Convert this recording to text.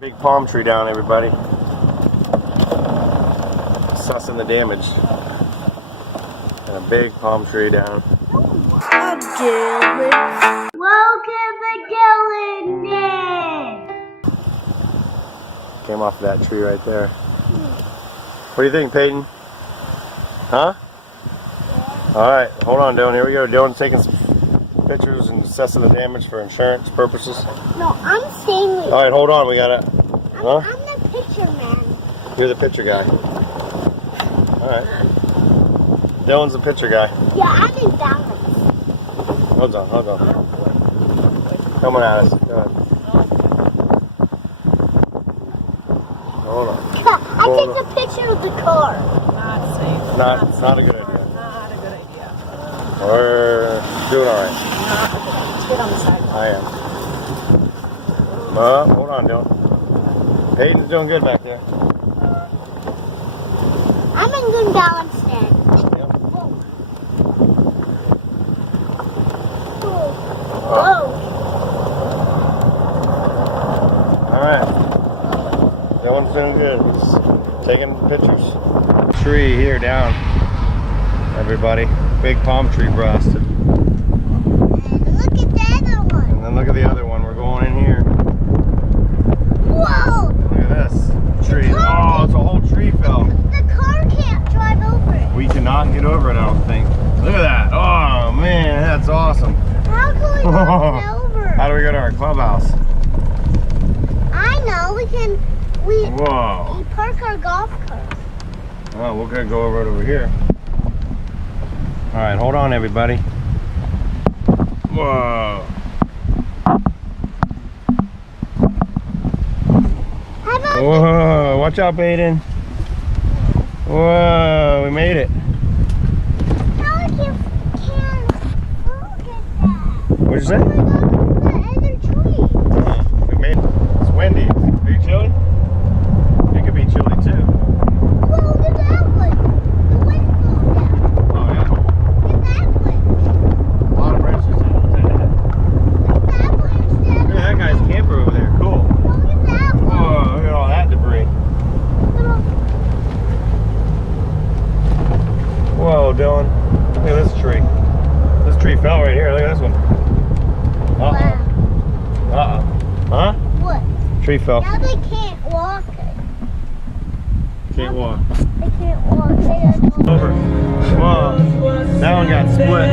Big palm tree down, everybody. Assessing the damage. And a big palm tree down. I'm Dylan. Welcome to Dylan Day. Came off of that tree right there. What do you think, Peyton? Huh? Alright, hold on, Dylan. Here we go. Dylan's taking some pictures and assessing the damage for insurance purposes. No, I'm staying with you. Alright, hold on. We gotta... Huh? I'm the picture man. You're the picture guy. Alright. Dylan's the picture guy. Yeah, I'm in balance. Hold on, hold on. Coming at us. Go ahead. Hold on. I take a picture of the car. Not safe. It's not a good idea. Not a good idea. We're doing alright. Let's get on the side. I am. Hold on, Dylan. Peyton's doing good back there. I'm in good balance then. Yep. Whoa. Alright. Dylan's doing good. He's taking pictures. Tree here down. Everybody. Big palm tree busted. And look at the other one. And then look at the other one. We're going in here. Whoa. Look at this tree. Oh, it's a whole tree fell. The car can't drive over it. We cannot get over it, I don't think. Look at that. Oh, man, that's awesome. How can we drive over? How do we go to our clubhouse? I know. We Whoa. park our golf cart. Oh, we're going to go over here. All right, hold on, everybody. Whoa. Whoa, watch out, Baden. Whoa, we made it. How we can't look at that? What'd you say? Oh my God, the other tree. We made it. It's windy. Are you chilly? It could be chilly too. Whoa, look at that one. The wind's blowing down. Oh, yeah. Look at that one. A lot of branches. Look at that one. Look at that guy's camper over there. Cool. Look at that one. Whoa, look at all that debris. Whoa, Dylan. Look at this tree. This tree fell right here. Look at this one. Uh-oh. Uh-oh. Huh? What? Tree fell. Now they can't walk it. Can't walk. They can't walk. They don't Over. Whoa. That one got split.